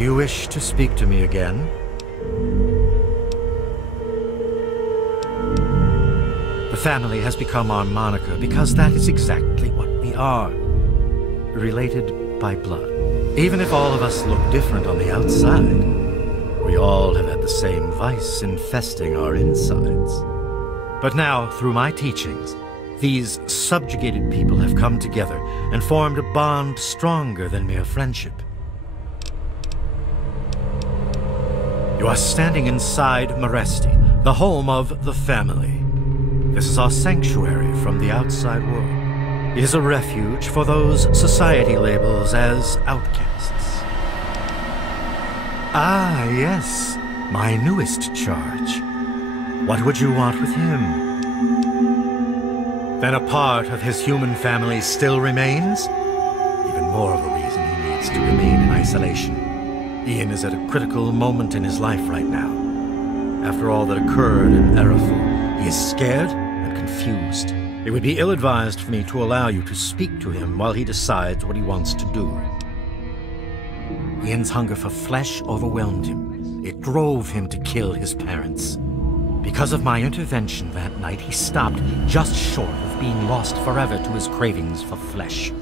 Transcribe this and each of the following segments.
You wish to speak to me again? The family has become our moniker because that is exactly what we are. Related by blood. Even if all of us look different on the outside, we all have had the same vice infesting our insides. But now, through my teachings, these subjugated people have come together and formed a bond stronger than mere friendship. You are standing inside Maresti, the home of the family. This is our sanctuary from the outside world. It is a refuge for those society labels as outcasts. Ah, yes, my newest charge. What would you want with him? Then a part of his human family still remains? Even more of a reason he needs to remain in isolation. Ian is at a critical moment in his life right now. After all that occurred in Arefu, he is scared and confused. It would be ill-advised for me to allow you to speak to him while he decides what he wants to do. Ian's hunger for flesh overwhelmed him. It drove him to kill his parents. Because of my intervention that night, he stopped just short of being lost forever to his cravings for flesh.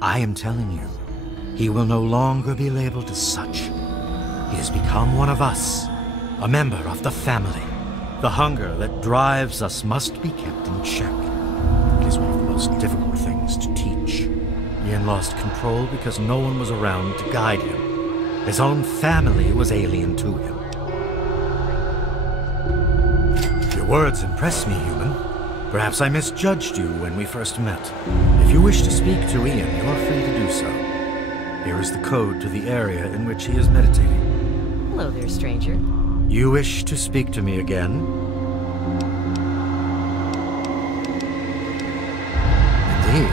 I am telling you, he will no longer be labeled as such. He has become one of us, a member of the family. The hunger that drives us must be kept in check. It is one of the most difficult things to teach. Ian lost control because no one was around to guide him. His own family was alien to him. Your words impress me, human. Perhaps I misjudged you when we first met. If you wish to speak to Ian, you are free to do so. Here is the code to the area in which he is meditating. Hello there, stranger. You wish to speak to me again? Indeed.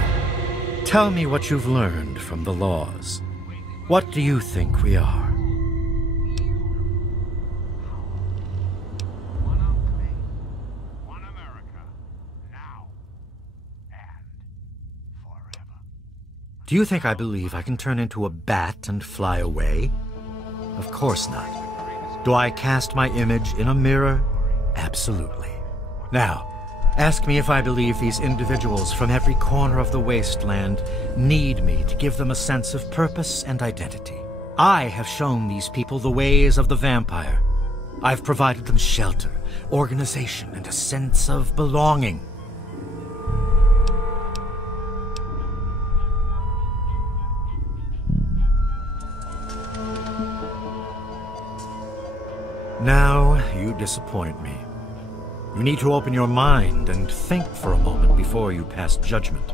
Tell me what you've learned from the laws. What do you think we are? One America, now and forever. Do you think I believe I can turn into a bat and fly away? Of course not. Do I cast my image in a mirror? Absolutely. Now, ask me if I believe these individuals from every corner of the wasteland need me to give them a sense of purpose and identity. I have shown these people the ways of the vampire. I've provided them shelter, organization, and a sense of belonging. Now, you disappoint me. You need to open your mind and think for a moment before you pass judgment.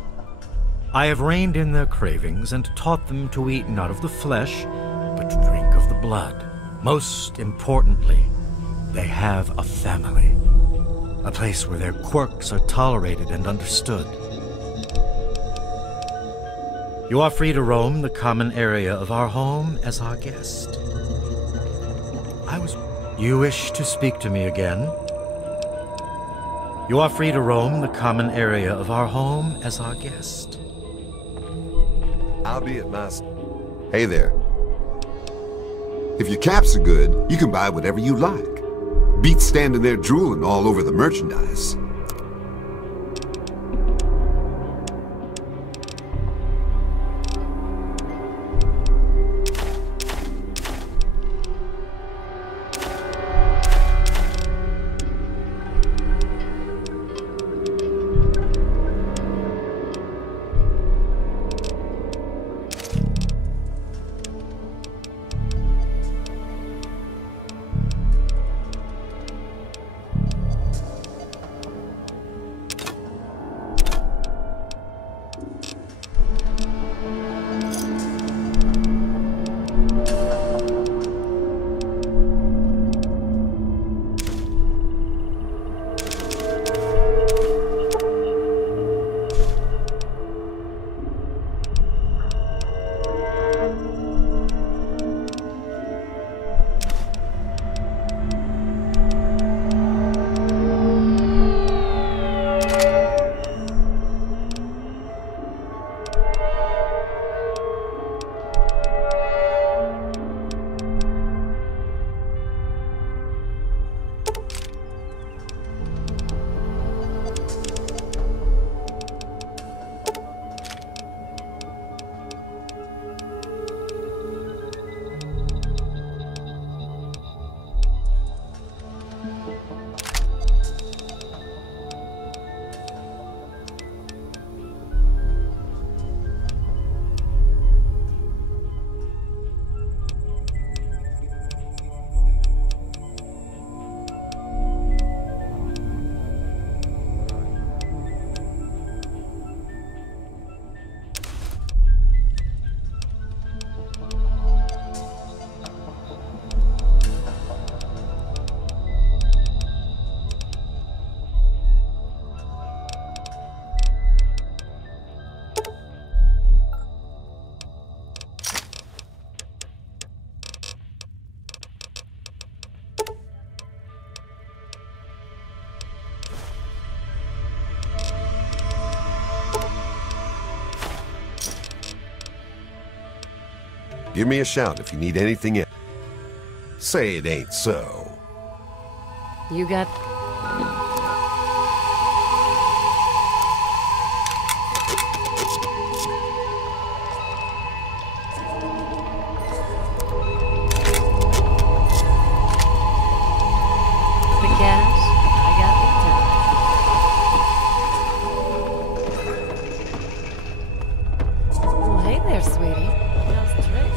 I have reined in their cravings and taught them to eat not of the flesh, but to drink of the blood. Most importantly, they have a family. A place where their quirks are tolerated and understood. You are free to roam the common area of our home as our guest. You wish to speak to me again? You are free to roam the common area of our home as our guest. I'll be at my... Hey there. If your caps are good, you can buy whatever you like. Beats standing there drooling all over the merchandise. Give me a shout if you need anything else. Say it ain't so. You got... the cash, I got the time. Oh, hey there, sweetie. How's the tricks?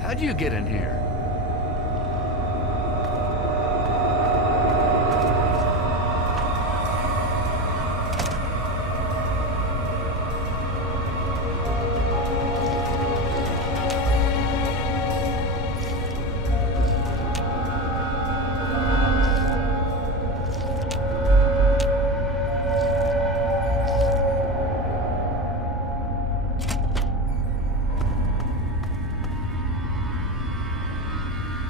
How'd you get in here?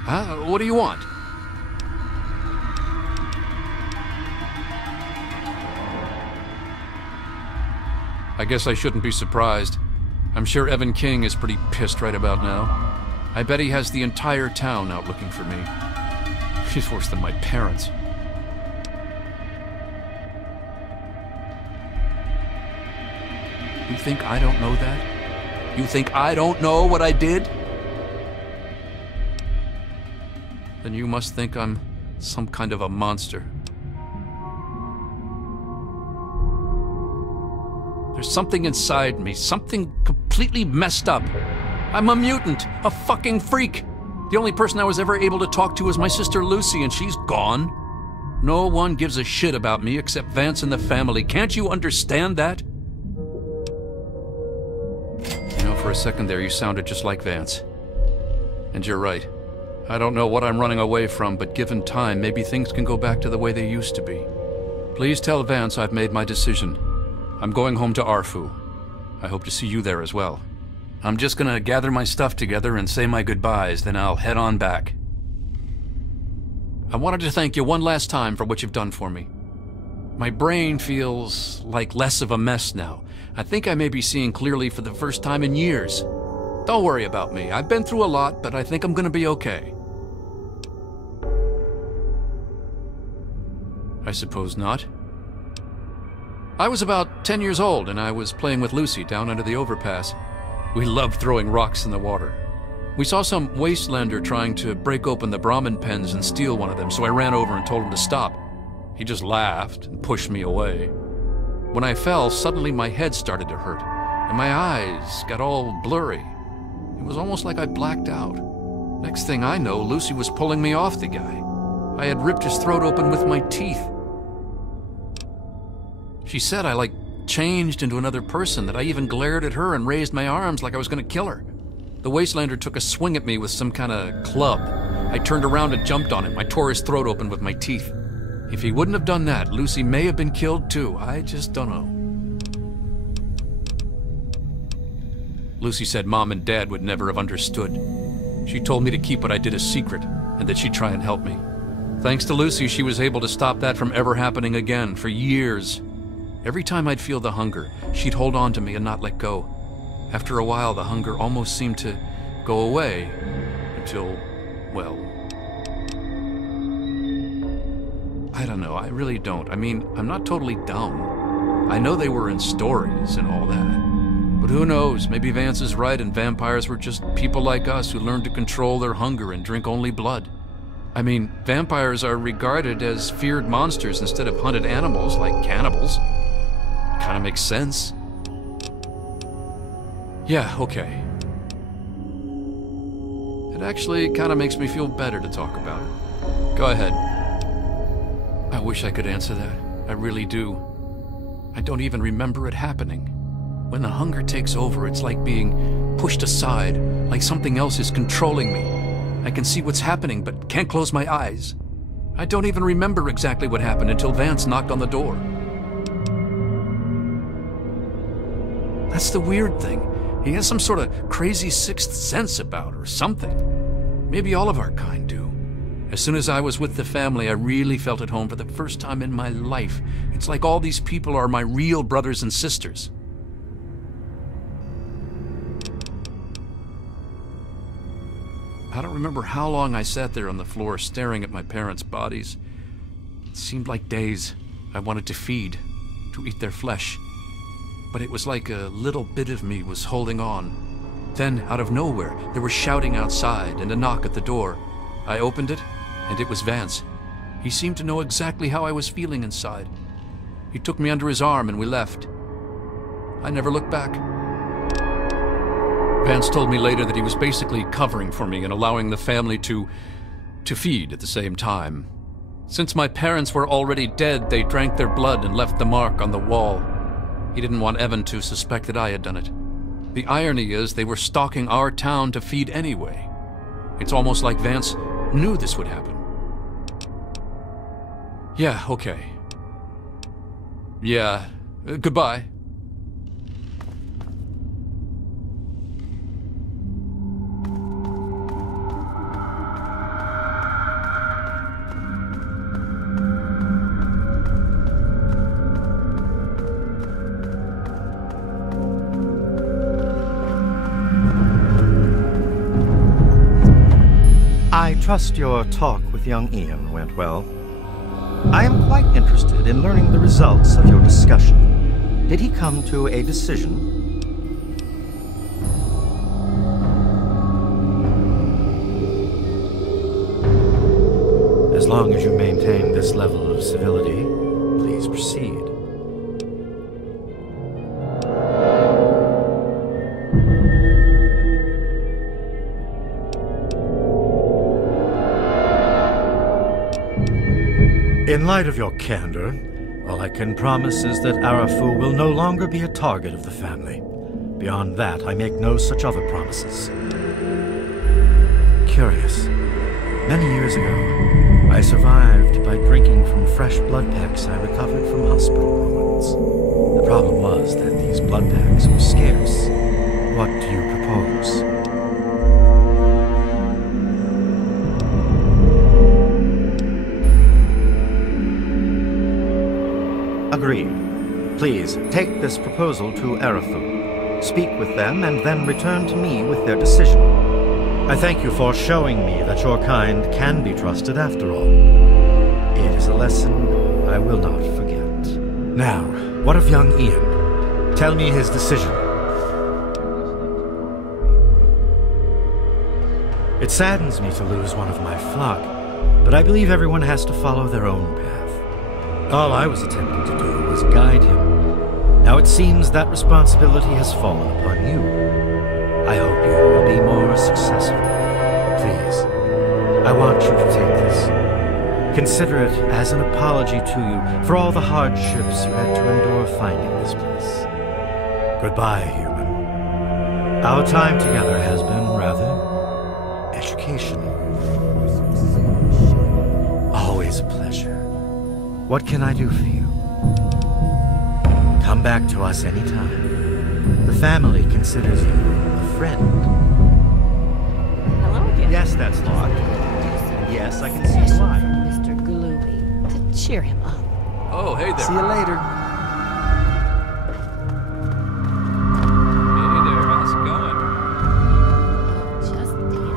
Huh? What do you want? I guess I shouldn't be surprised. I'm sure Evan King is pretty pissed right about now. I bet he has the entire town out looking for me. He's worse than my parents. You think I don't know that? You think I don't know what I did? Then you must think I'm some kind of a monster. There's something inside me, something completely messed up. I'm a mutant, a fucking freak. The only person I was ever able to talk to was my sister Lucy, and she's gone. No one gives a shit about me except Vance and the family. Can't you understand that? You know, for a second there, you sounded just like Vance. And you're right. I don't know what I'm running away from, but given time, maybe things can go back to the way they used to be. Please tell Vance I've made my decision. I'm going home to Arefu. I hope to see you there as well. I'm just gonna gather my stuff together and say my goodbyes, then I'll head on back. I wanted to thank you one last time for what you've done for me. My brain feels like less of a mess now. I think I may be seeing clearly for the first time in years. Don't worry about me. I've been through a lot, but I think I'm gonna be okay. I suppose not. I was about 10 years old, and I was playing with Lucy down under the overpass. We loved throwing rocks in the water. We saw some wastelander trying to break open the Brahmin pens and steal one of them, so I ran over and told him to stop. He just laughed and pushed me away. When I fell, suddenly my head started to hurt, and my eyes got all blurry. It was almost like I blacked out. Next thing I know, Lucy was pulling me off the guy. I had ripped his throat open with my teeth. She said I, changed into another person, that I even glared at her and raised my arms like I was gonna kill her. The wastelander took a swing at me with some kind of club. I turned around and jumped on him. I tore his throat open with my teeth. If he wouldn't have done that, Lucy may have been killed too. I just don't know. Lucy said Mom and Dad would never have understood. She told me to keep what I did a secret, and that she'd try and help me. Thanks to Lucy, she was able to stop that from ever happening again for years. Every time I'd feel the hunger, she'd hold on to me and not let go. After a while, the hunger almost seemed to go away, until, well, I don't know, I really don't. I mean, I'm not totally dumb. I know they were in stories and all that. But who knows, maybe Vance is right and vampires were just people like us who learned to control their hunger and drink only blood. I mean, vampires are regarded as feared monsters instead of hunted animals like cannibals. Kinda makes sense. Yeah, okay. It actually kinda makes me feel better to talk about it. Go ahead. I wish I could answer that. I really do. I don't even remember it happening. When the hunger takes over, it's like being pushed aside, like something else is controlling me. I can see what's happening, but can't close my eyes. I don't even remember exactly what happened until Vance knocked on the door. That's the weird thing. He has some sort of crazy sixth sense about or something. Maybe all of our kind do. As soon as I was with the family, I really felt at home for the first time in my life. It's like all these people are my real brothers and sisters. I don't remember how long I sat there on the floor staring at my parents' bodies. It seemed like days. I wanted to feed, to eat their flesh. But it was like a little bit of me was holding on. Then, out of nowhere, there was shouting outside and a knock at the door. I opened it, and it was Vance. He seemed to know exactly how I was feeling inside. He took me under his arm and we left. I never looked back. Vance told me later that he was basically covering for me and allowing the family to feed at the same time. Since my parents were already dead, they drank their blood and left the mark on the wall. He didn't want Evan to suspect that I had done it. The irony is they were stalking our town to feed anyway. It's almost like Vance knew this would happen. Yeah, okay. Yeah, goodbye. I trust your talk with young Ian went well. I am quite interested in learning the results of your discussion. Did he come to a decision? As long as you maintain this level of civility, please proceed. In light of your candor, all I can promise is that Arefu will no longer be a target of the family. Beyond that, I make no such other promises. Curious. Many years ago, I survived by drinking from fresh blood packs I recovered from hospital ruins. The problem was that these blood packs were scarce. What do you propose? Agreed. Please, take this proposal to Arefu. Speak with them and then return to me with their decision. I thank you for showing me that your kind can be trusted after all. It is a lesson I will not forget. Now, what of young Ian? Tell me his decision. It saddens me to lose one of my flock, but I believe everyone has to follow their own path. All I was attempting to do was guide him. Now it seems that responsibility has fallen upon you. I hope you will be more successful. Please, I want you to take this. Consider it as an apology to you for all the hardships you had to endure finding this place. Goodbye, human. Our time together has been rather educational. Always a pleasure. What can I do for you? Come back to us anytime. The family considers you a friend. Hello again. Yes, that's locked. And yes, I can see why. Mr. Gloomy, to cheer him up. Oh, hey there. See you later. Hey there, how's it going? Just Dan.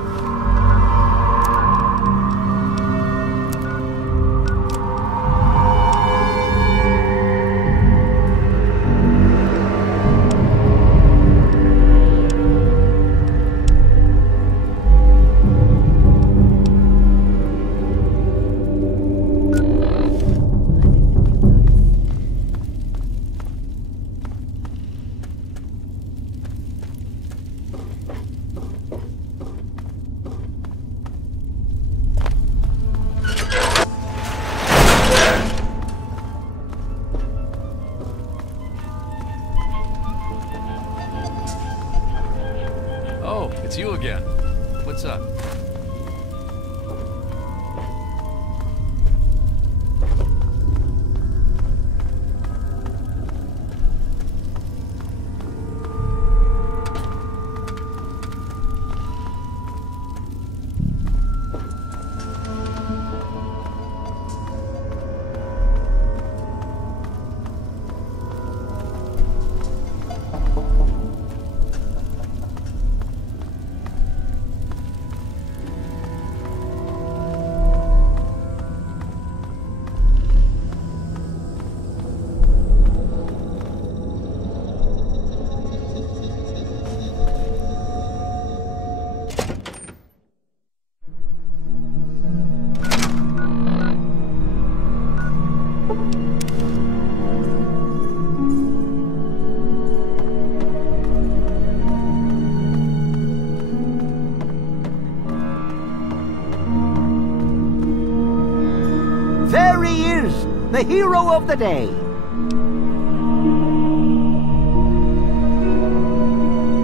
There he is, the hero of the day.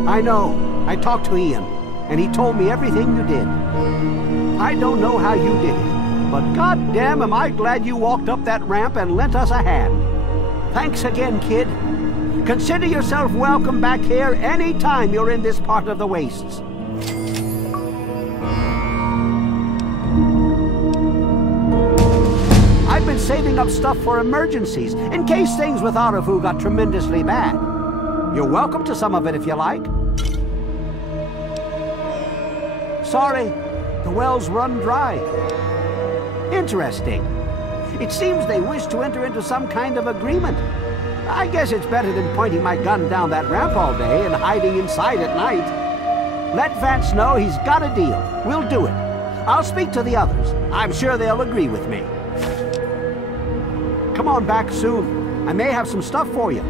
I know. I talked to Ian, and he told me everything you did. I don't know how you did it, but goddamn am I glad you walked up that ramp and lent us a hand. Thanks again, kid. Consider yourself welcome back here any time you're in this part of the wastes. I've been saving up stuff for emergencies, in case things with Arefu got tremendously bad. You're welcome to some of it if you like. Sorry, the wells run dry. Interesting. It seems they wish to enter into some kind of agreement. I guess it's better than pointing my gun down that ramp all day and hiding inside at night. Let Vance know he's got a deal. We'll do it. I'll speak to the others. I'm sure they'll agree with me. Come on back soon. I may have some stuff for you.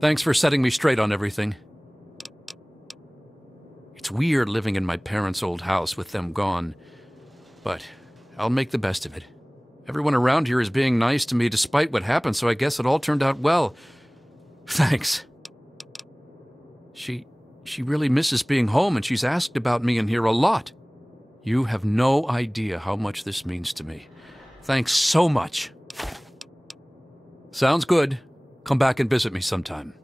Thanks for setting me straight on everything. It's weird living in my parents' old house with them gone, but I'll make the best of it. Everyone around here is being nice to me despite what happened, so I guess it all turned out well. Thanks. She really misses being home, and she's asked about me in here a lot. You have no idea how much this means to me. Thanks so much. Sounds good. Come back and visit me sometime.